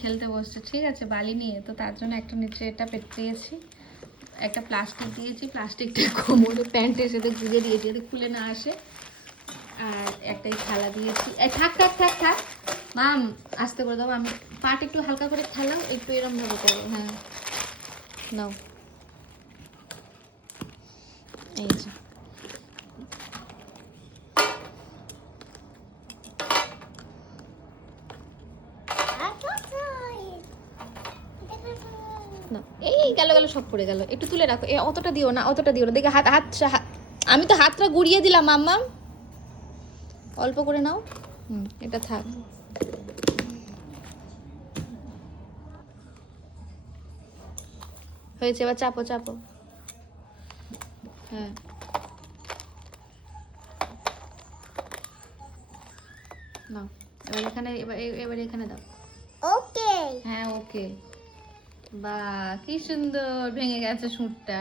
খেলতে বসছে, ঠিক আছে, বালি নিয়ে। তো তার জন্য একটা নিচে এটা পেতেছি, একটা প্লাস্টিক দিয়েছি, প্লাস্টিকটা কোমরে প্যান্টের সাথে গুঁজে দিয়েছি যাতে খুলে না আসে। আর একটাই থালা দিয়েছি। থাক থাক থাক থাক মাম, আস্তে করে দাও। আমি পাট একটু হালকা করে খেলাও, একটু এরম ভাবে করো। হ্যাঁ নাও, এই যে এই গেল গেল, সব পড়ে গেল। একটু তুলে রাখো, অতটা দিও না, অতটা দিও না। দেখে হাত হাত আমি তো হাতটা গুড়িয়ে দিলাম মাম্মা, অল্প করে নাও। এটা থাক। হয়েছে, এবার চাপো চাপো। হ্যাঁ নাও, এবার এখানে, এবার এখানে দাও। ওকে। হ্যাঁ ওকে। বাহ কি সুন্দর ভেঙে গেছে সুঁটটা।